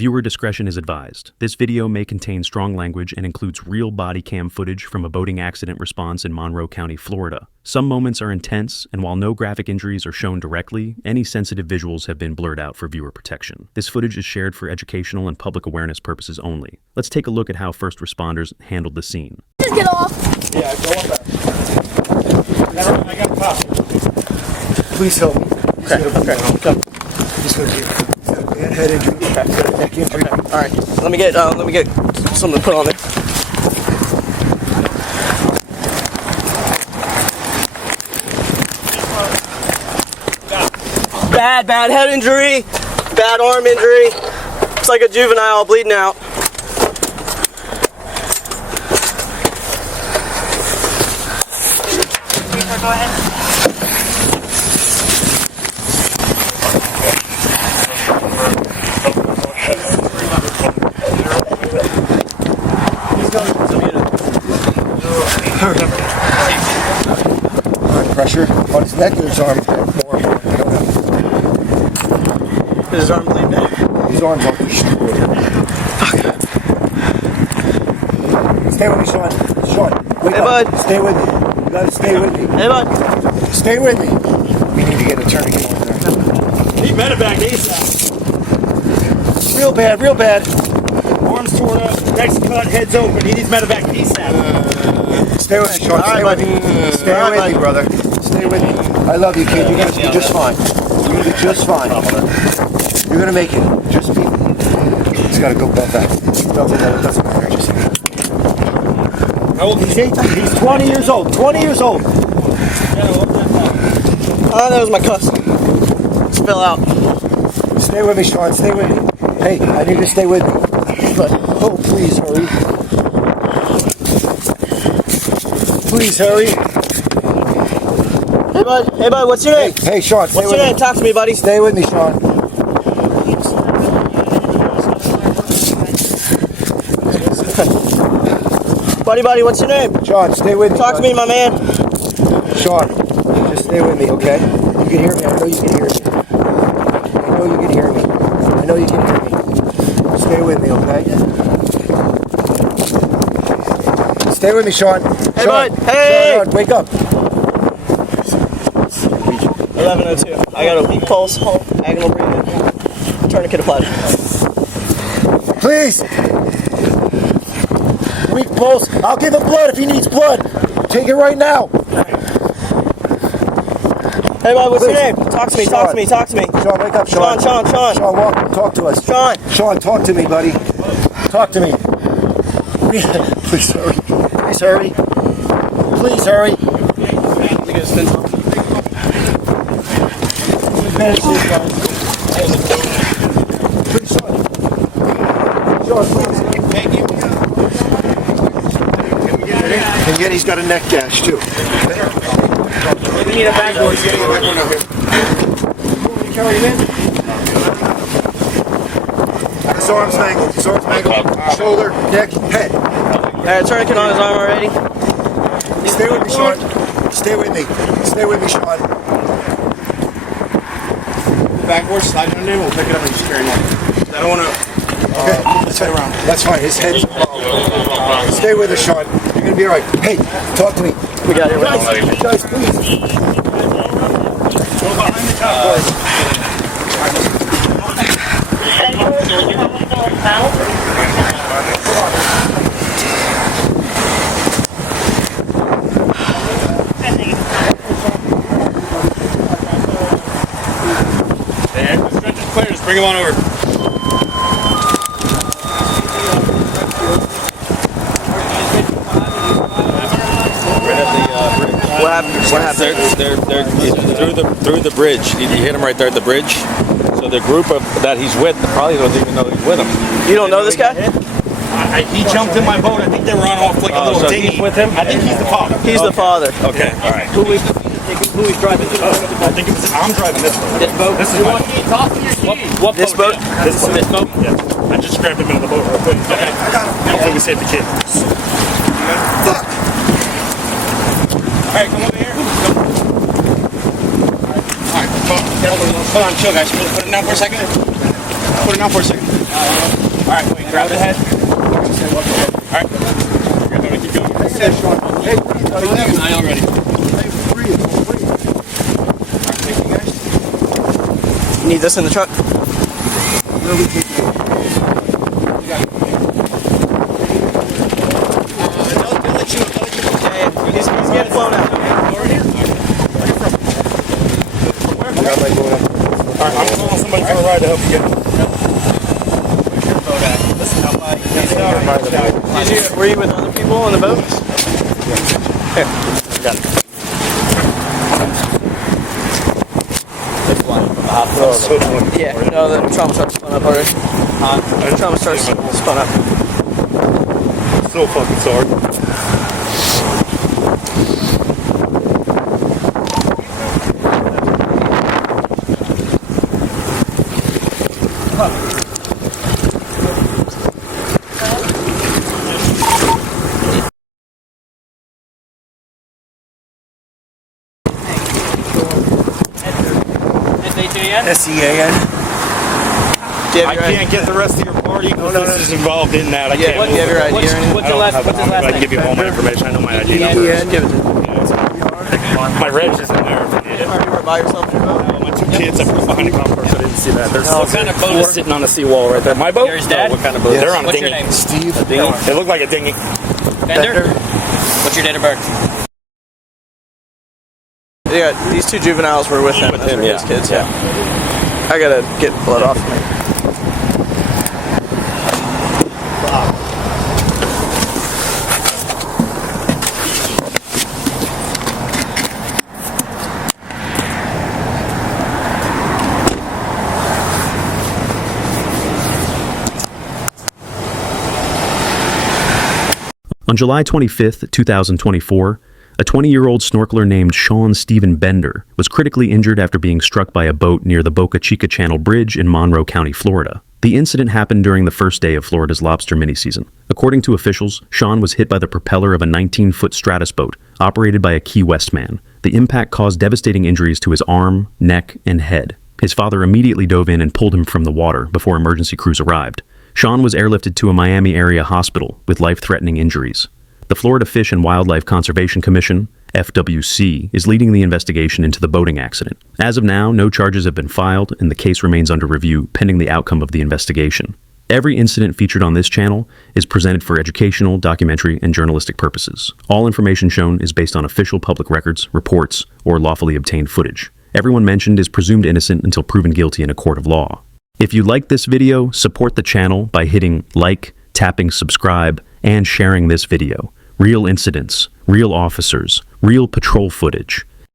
Viewer discretion is advised. This video may contain strong language and includes real body cam footage from a boating accident response in Monroe County, Florida. Some moments are intense, and while no graphic injuries are shown directly, any sensitive visuals have been blurred out for viewer protection. This footage is shared for educational and public awareness purposes only. Let's take a look at how first responders handled the scene. Just get off. Yeah, go on back. I got a pop. Please help me. Okay. Come. He's gonna be head injury. Okay. Neck injury. Okay. All right. Let me get something to put on there. Bad head injury. Bad arm injury. It's like a juvenile bleeding out. Go ahead. Pressure on his neck or his arm? More. Is his arm bleeding out? His arm's off the street. Okay. Stay with me, Sean. Sean, wake hey, up. bud. Stay with me. You gotta stay with me. Hey, bud. Stay with me. We need to get a tourniquet on there. He medevac ASAP. Real bad, real bad. Arms torn up, neck's cut, head's open. He needs medevac ASAP. Stay with me, Sean. Stay with me. Stay with me, brother. Stay with me. I love you, kid. You're gonna be just fine. You're gonna be just fine. You're gonna make it. Just be. He's gotta go back. Doesn't matter. Just. How old is he? He's 18. He's 20 years old. 20 years old. Oh, that was my cuss. Just fell out. Stay with me, Sean. Stay with me. Hey, I need you to stay with me. But, oh, please hurry. Please hurry. Hey, bud. Hey, bud. What's your name? Hey, Sean. Stay What's with your name? me. Talk to me, buddy. Stay with me, Sean. Buddy, what's your name? Sean, stay with me. Talk to me, my man. Sean, just stay with me, okay? You can hear me. I know you can hear me. I know you can hear me. I know you can hear me. Stay with me, okay? Stay with me, Sean. Hey, Sean. bud. Hey! Sean, wake up. 11:02. I got a weak pulse, agonal breathing. Tourniquet applied. Please. Weak pulse. I'll give him blood if he needs blood. Take it right now. Hey, bud, what's Please. your name? Talk to me, Sean. talk to me, talk to me. Sean, wake up, Sean. Sean. Sean, walk. Talk to us. Sean. Sean, talk to me, buddy. Talk to me. Please hurry. Please hurry. Please hurry. Please, Sean. Sean, please. And yet he's got a neck gash, too. We need a backboard. He's getting a backboard out here. Carry him in. His arm's mangled. Shoulder, neck, head. Alright, tourniquet on his arm already. Stay with me, Sean. Stay with me. Stay with me, Sean. Backboard, slide it under, we'll pick it up and just carry it on. I don't want to move this head around. That's fine. His head. Stay with us, Sean. You're gonna be all right. Hey, talk to me. We got it right. Guys, please. Go behind the car. Just bring him on over. What happened? They're through the bridge. You hit him right there at the bridge. So the group that he's with probably doesn't even know he's with him. You don't know this guy? He jumped in my boat. I think they were on off like a little so dinghy. he's with him? I think he's the father. He's the father. Okay, all right. Who is driving? I think I'm driving this boat. This boat? This is my boat. What This boat? This boat? Yeah. I just grabbed him into the boat real quick. Okay. Hopefully we saved the kid. Fuck. All right, come over here. All right, hold on, chill, guys. Put it down for a second. Put it down for a second. Grab the head. Alright. We're going to keep going. Hey, I already. You need this in the truck? where are we taking it? He's getting flown out. Alright, I'm calling somebody for a ride to help you get. Were you with other people on the boat? Here. Got it. Yeah, no, the trauma starts spun up already. The trauma starts spun up. So fucking sorry. S-E-A-N? I can't get the rest of your party because this is involved in that. I can't. What, do you have your ID or anything? What's his last name? I can give you all my information. I know my ID. Give it to me. My reg is in there if you need it. You were by yourself in your boat? My 2 kids, I put behind the golf course. I didn't see that. There's what kind of boat is sitting on the seawall right there? My boat? Yours, Dad? What kind of boat? Yes. They're on a What's dinghy. your name? Steve? A dinghy? It looked like a dinghy. Bender? What's your date of birth? Yeah, these 2 juveniles were with him. Those were his kids, yeah. I gotta get blood off me. On July 25th, 2024, a 20-year-old snorkeler named Sean Stephen Bender was critically injured after being struck by a boat near the Boca Chica Channel Bridge in Monroe County, Florida. The incident happened during the first day of Florida's lobster mini-season. According to officials, Sean was hit by the propeller of a 19-foot Stratus boat operated by a Key West man. The impact caused devastating injuries to his arm, neck, and head. His father immediately dove in and pulled him from the water before emergency crews arrived. Sean was airlifted to a Miami area hospital with life-threatening injuries. The Florida Fish and Wildlife Conservation Commission, FWC, is leading the investigation into the boating accident. As of now, no charges have been filed, and the case remains under review pending the outcome of the investigation. Every incident featured on this channel is presented for educational, documentary, and journalistic purposes. All information shown is based on official public records, reports, or lawfully obtained footage. Everyone mentioned is presumed innocent until proven guilty in a court of law. If you liked this video, support the channel by hitting like, tapping subscribe, and sharing this video. Real incidents, real officers, real patrol footage,